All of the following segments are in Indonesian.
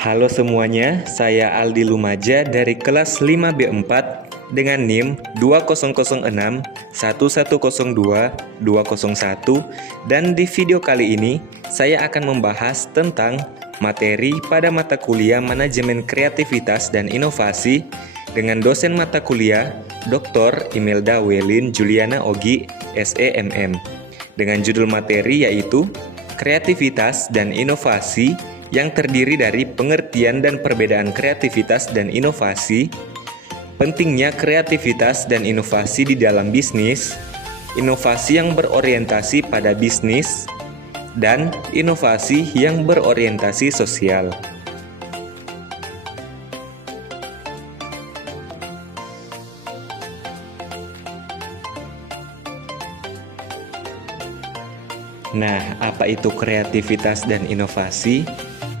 Halo semuanya, saya Aldi Lumaja dari kelas 5B4 dengan NIM 20061102 dan di video kali ini saya akan membahas tentang materi pada mata kuliah Manajemen Kreativitas dan Inovasi dengan dosen mata kuliah Dr. Imelda Welin Juliana Ogi, SEMM, dengan judul materi yaitu Kreativitas dan Inovasi yang terdiri dari pengertian dan perbedaan kreativitas dan inovasi, pentingnya kreativitas dan inovasi di dalam bisnis, inovasi yang berorientasi pada bisnis, dan inovasi yang berorientasi sosial. Nah, apa itu kreativitas dan inovasi?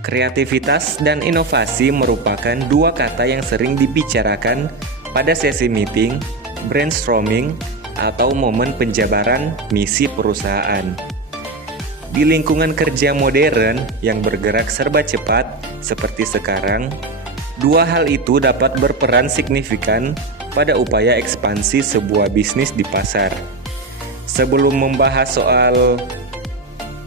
Kreativitas dan inovasi merupakan dua kata yang sering dibicarakan pada sesi meeting, brainstorming, atau momen penjabaran misi perusahaan. Di lingkungan kerja modern yang bergerak serba cepat seperti sekarang, dua hal itu dapat berperan signifikan pada upaya ekspansi sebuah bisnis di pasar. Sebelum membahas soal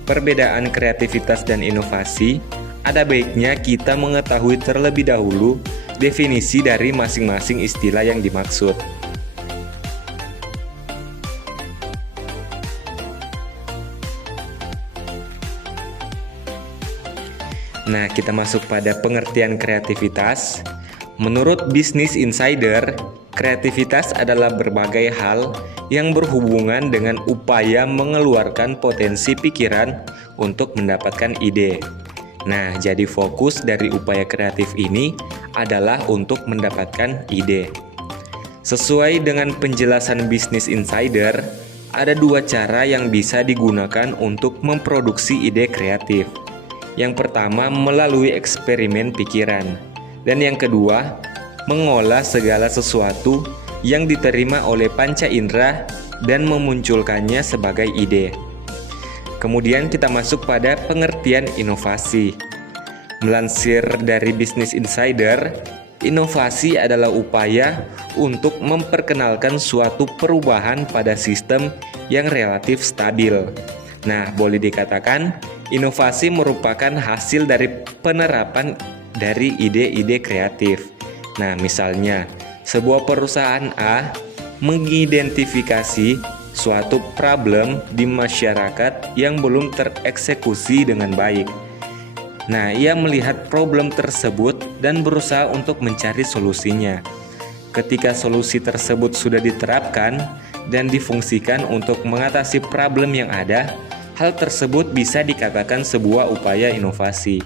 perbedaan kreativitas dan inovasi, ada baiknya kita mengetahui terlebih dahulu definisi dari masing-masing istilah yang dimaksud. Nah, kita masuk pada pengertian kreativitas. Menurut Business Insider, kreativitas adalah berbagai hal yang berhubungan dengan upaya mengeluarkan potensi pikiran untuk mendapatkan ide. Nah, jadi fokus dari upaya kreatif ini adalah untuk mendapatkan ide. Sesuai dengan penjelasan Business Insider, ada dua cara yang bisa digunakan untuk memproduksi ide kreatif. Yang pertama, melalui eksperimen pikiran. Dan yang kedua, mengolah segala sesuatu yang diterima oleh panca indera dan memunculkannya sebagai ide. Kemudian kita masuk pada pengertian inovasi. Melansir dari Business Insider, inovasi adalah upaya untuk memperkenalkan suatu perubahan pada sistem yang relatif stabil. Nah, boleh dikatakan inovasi merupakan hasil dari penerapan dari ide-ide kreatif. Nah, misalnya, sebuah perusahaan A mengidentifikasi suatu problem di masyarakat yang belum tereksekusi dengan baik. Nah, ia melihat problem tersebut dan berusaha untuk mencari solusinya. Ketika solusi tersebut sudah diterapkan dan difungsikan untuk mengatasi problem yang ada, hal tersebut bisa dikatakan sebuah upaya inovasi.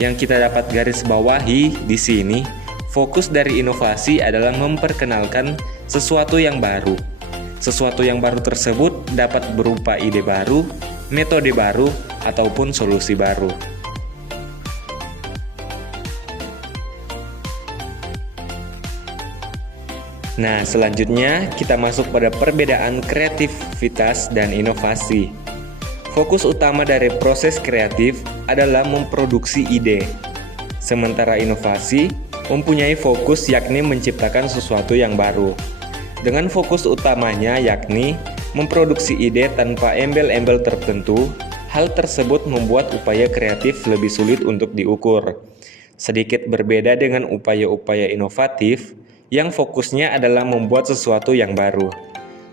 Yang kita dapat garis bawahi di sini, fokus dari inovasi adalah memperkenalkan sesuatu yang baru. Sesuatu yang baru tersebut dapat berupa ide baru, metode baru, ataupun solusi baru. Nah, selanjutnya kita masuk pada perbedaan kreativitas dan inovasi. Fokus utama dari proses kreatif adalah memproduksi ide. Sementara inovasi mempunyai fokus yakni menciptakan sesuatu yang baru. Dengan fokus utamanya yakni memproduksi ide tanpa embel-embel tertentu, hal tersebut membuat upaya kreatif lebih sulit untuk diukur. Sedikit berbeda dengan upaya-upaya inovatif yang fokusnya adalah membuat sesuatu yang baru.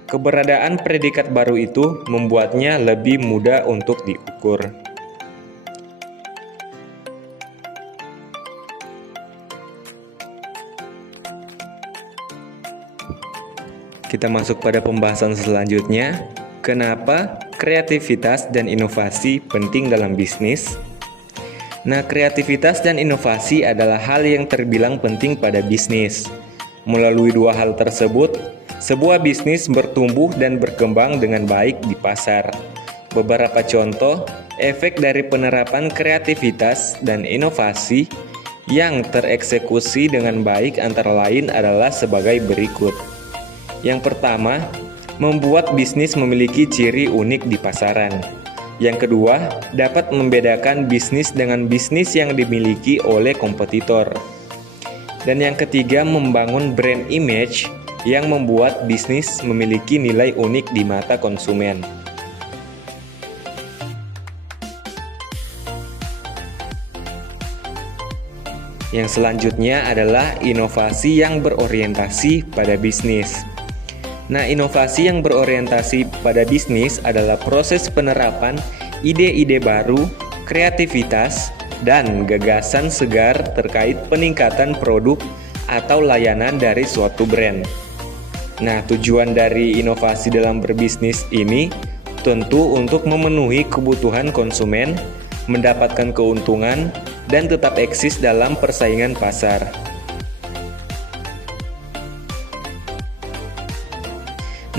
Keberadaan predikat baru itu membuatnya lebih mudah untuk diukur. Kita masuk pada pembahasan selanjutnya. Kenapa kreativitas dan inovasi penting dalam bisnis? Nah, kreativitas dan inovasi adalah hal yang terbilang penting pada bisnis. Melalui dua hal tersebut, sebuah bisnis bertumbuh dan berkembang dengan baik di pasar. Beberapa contoh efek dari penerapan kreativitas dan inovasi yang tereksekusi dengan baik antara lain adalah sebagai berikut. Yang pertama, membuat bisnis memiliki ciri unik di pasaran. Yang kedua, dapat membedakan bisnis dengan bisnis yang dimiliki oleh kompetitor. Dan yang ketiga, membangun brand image yang membuat bisnis memiliki nilai unik di mata konsumen. Yang selanjutnya adalah inovasi yang berorientasi pada bisnis. Nah, inovasi yang berorientasi pada bisnis adalah proses penerapan ide-ide baru, kreativitas, dan gagasan segar terkait peningkatan produk atau layanan dari suatu brand. Nah, tujuan dari inovasi dalam berbisnis ini tentu untuk memenuhi kebutuhan konsumen, mendapatkan keuntungan, dan tetap eksis dalam persaingan pasar.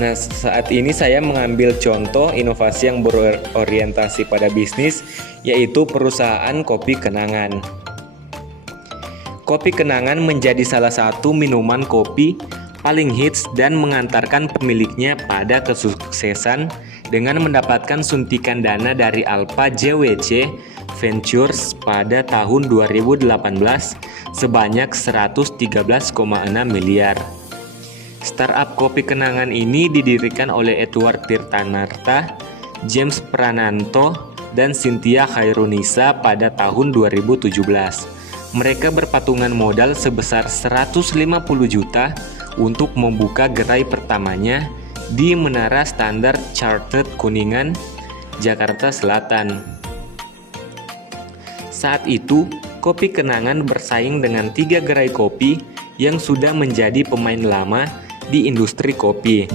Nah, saat ini saya mengambil contoh inovasi yang berorientasi pada bisnis, yaitu perusahaan Kopi Kenangan. Kopi Kenangan menjadi salah satu minuman kopi paling hits dan mengantarkan pemiliknya pada kesuksesan dengan mendapatkan suntikan dana dari Alpha JWC Ventures pada tahun 2018 sebanyak 113,6 miliar. Startup Kopi Kenangan ini didirikan oleh Edward Tirtanarta, James Prananto, dan Cynthia Khairunisa pada tahun 2017. Mereka berpatungan modal sebesar 150 juta untuk membuka gerai pertamanya di Menara Standar Chartered Kuningan, Jakarta Selatan. Saat itu, Kopi Kenangan bersaing dengan 3 gerai kopi yang sudah menjadi pemain lama di industri kopi.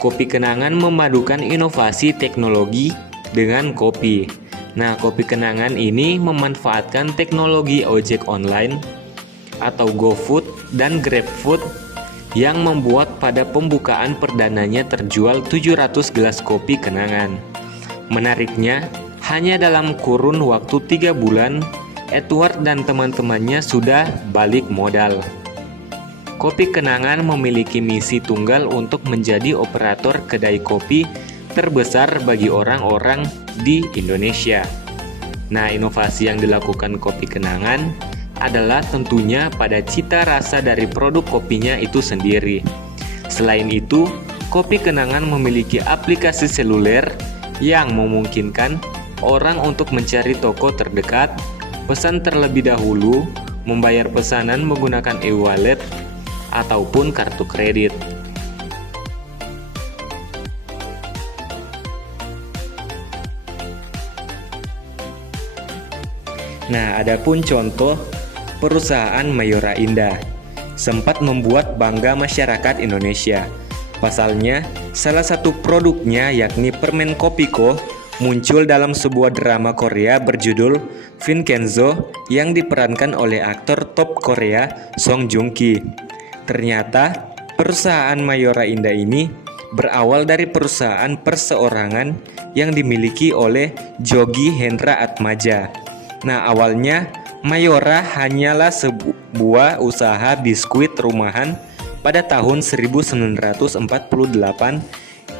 Kopi Kenangan memadukan inovasi teknologi dengan kopi. Nah, Kopi Kenangan ini memanfaatkan teknologi ojek online atau GoFood dan GrabFood yang membuat pada pembukaan perdananya terjual 700 gelas kopi Kenangan. Menariknya, hanya dalam kurun waktu 3 bulan, Edward dan teman-temannya sudah balik modal. Kopi Kenangan memiliki misi tunggal untuk menjadi operator kedai kopi terbesar bagi orang-orang di Indonesia. Nah, inovasi yang dilakukan Kopi Kenangan adalah tentunya pada cita rasa dari produk kopinya itu sendiri. Selain itu, Kopi Kenangan memiliki aplikasi seluler yang memungkinkan orang untuk mencari toko terdekat, pesan terlebih dahulu, membayar pesanan menggunakan e-wallet, ataupun kartu kredit. Nah, adapun contoh perusahaan Mayora Indah sempat membuat bangga masyarakat Indonesia. Pasalnya, salah satu produknya yakni permen Kopiko muncul dalam sebuah drama Korea berjudul Vincenzo yang diperankan oleh aktor top Korea Song Joong Ki. Ternyata perusahaan Mayora Indah ini berawal dari perusahaan perseorangan yang dimiliki oleh Jogi Hendra Atmaja. Nah, awalnya Mayora hanyalah sebuah usaha biskuit rumahan pada tahun 1948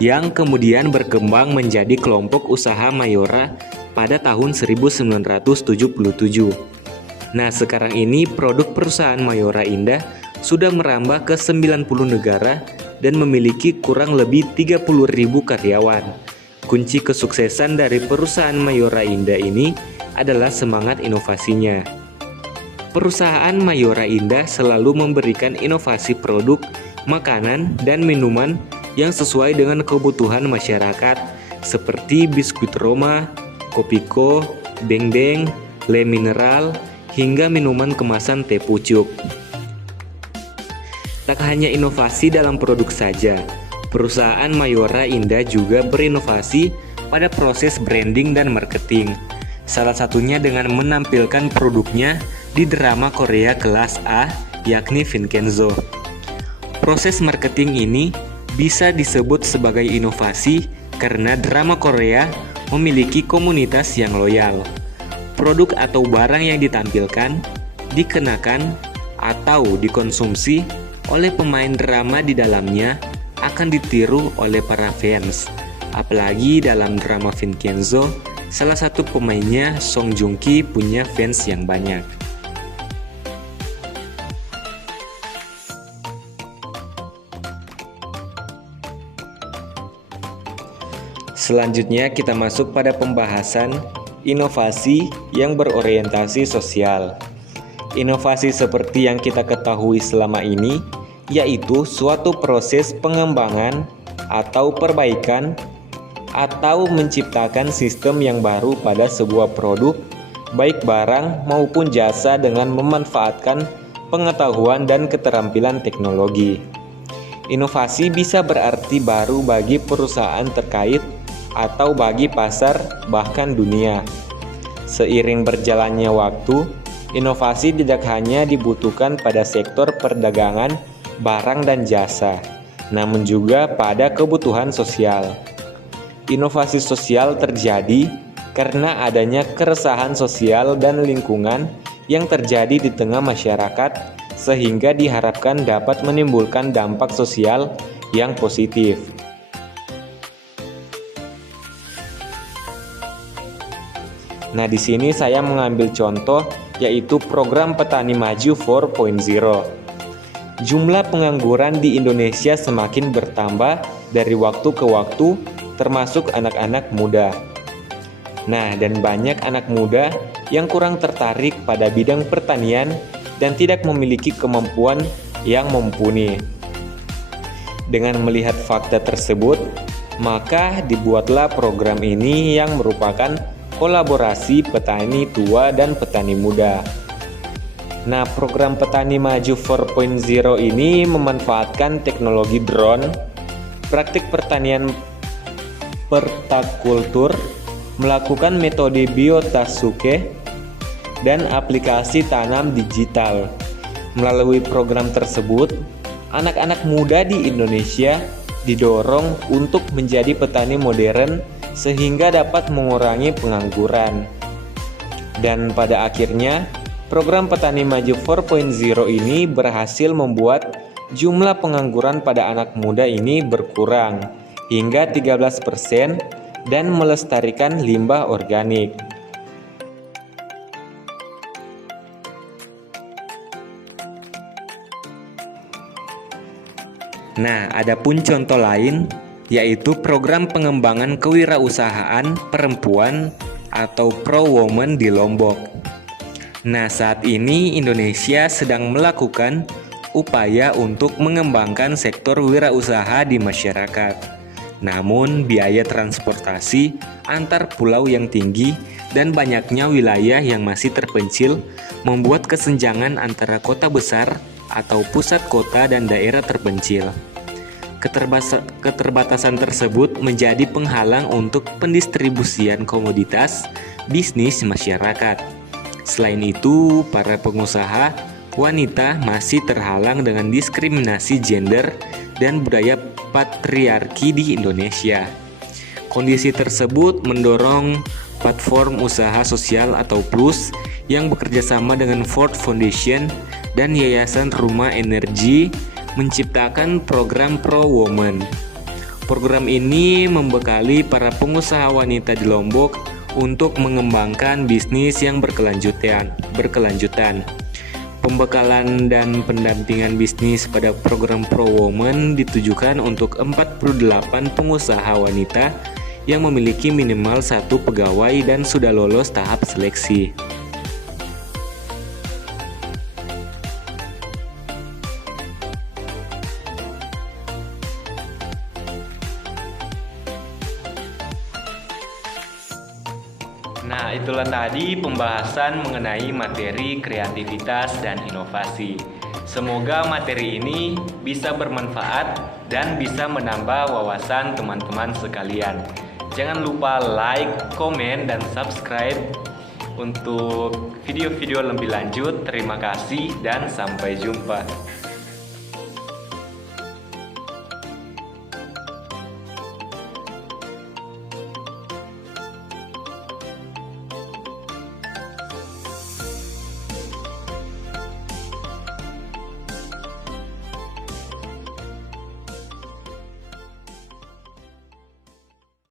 yang kemudian berkembang menjadi kelompok usaha Mayora pada tahun 1977. Nah, sekarang ini produk perusahaan Mayora Indah sudah merambah ke 90 negara dan memiliki kurang lebih 30.000 karyawan. Kunci kesuksesan dari perusahaan Mayora Indah ini adalah semangat inovasinya. Perusahaan Mayora Indah selalu memberikan inovasi produk, makanan, dan minuman yang sesuai dengan kebutuhan masyarakat seperti biskuit Roma, Kopiko, Deng-deng, Le Mineral, hingga minuman kemasan teh pucuk. Tak hanya inovasi dalam produk saja, perusahaan Mayora Indah juga berinovasi pada proses branding dan marketing. Salah satunya dengan menampilkan produknya di drama Korea kelas A, yakni Vincenzo. Proses marketing ini bisa disebut sebagai inovasi karena drama Korea memiliki komunitas yang loyal. Produk atau barang yang ditampilkan, dikenakan, atau dikonsumsi oleh pemain drama di dalamnya akan ditiru oleh para fans. Apalagi dalam drama Vincenzo, salah satu pemainnya, Song Joong Ki, punya fans yang banyak. Selanjutnya kita masuk pada pembahasan inovasi yang berorientasi sosial. Inovasi seperti yang kita ketahui selama ini, yaitu suatu proses pengembangan atau perbaikan atau menciptakan sistem yang baru pada sebuah produk, baik barang maupun jasa dengan memanfaatkan pengetahuan dan keterampilan teknologi. Inovasi bisa berarti baru bagi perusahaan terkait atau bagi pasar bahkan dunia. Seiring berjalannya waktu, inovasi tidak hanya dibutuhkan pada sektor perdagangan, barang dan jasa, namun juga pada kebutuhan sosial. Inovasi sosial terjadi karena adanya keresahan sosial dan lingkungan yang terjadi di tengah masyarakat, sehingga diharapkan dapat menimbulkan dampak sosial yang positif. Nah, di sini saya mengambil contoh yaitu program Petani Maju 4.0. Jumlah pengangguran di Indonesia semakin bertambah dari waktu ke waktu, termasuk anak-anak muda. Nah, dan banyak anak muda yang kurang tertarik pada bidang pertanian dan tidak memiliki kemampuan yang mumpuni. Dengan melihat fakta tersebut, maka dibuatlah program ini yang merupakan kolaborasi petani tua dan petani muda. Nah, program Petani Maju 4.0 ini memanfaatkan teknologi drone, praktik pertanian permakultur, melakukan metode biotasuke, dan aplikasi tanam digital. Melalui program tersebut, anak-anak muda di Indonesia didorong untuk menjadi petani modern sehingga dapat mengurangi pengangguran. Dan pada akhirnya, program Petani Maju 4.0 ini berhasil membuat jumlah pengangguran pada anak muda ini berkurang hingga 13% dan melestarikan limbah organik. Nah, adapun contoh lain yaitu program pengembangan kewirausahaan perempuan atau Pro-Women di Lombok. Nah, saat ini Indonesia sedang melakukan upaya untuk mengembangkan sektor wirausaha di masyarakat. Namun, biaya transportasi antar pulau yang tinggi dan banyaknya wilayah yang masih terpencil membuat kesenjangan antara kota besar atau pusat kota dan daerah terpencil. Keterbatasan tersebut menjadi penghalang untuk pendistribusian komoditas bisnis masyarakat. Selain itu, para pengusaha wanita masih terhalang dengan diskriminasi gender dan budaya patriarki di Indonesia. Kondisi tersebut mendorong platform usaha sosial atau PLUS yang bekerjasama dengan Ford Foundation dan Yayasan Rumah Energi menciptakan program Pro-Women. Program ini membekali para pengusaha wanita di Lombok untuk mengembangkan bisnis yang berkelanjutan. Pembekalan dan pendampingan bisnis pada program Pro-Women ditujukan untuk 48 pengusaha wanita yang memiliki minimal 1 pegawai dan sudah lolos tahap seleksi. Nah, itulah tadi pembahasan mengenai materi kreativitas dan inovasi. Semoga materi ini bisa bermanfaat dan bisa menambah wawasan teman-teman sekalian. Jangan lupa like, komen, dan subscribe untuk video-video lebih lanjut. Terima kasih dan sampai jumpa.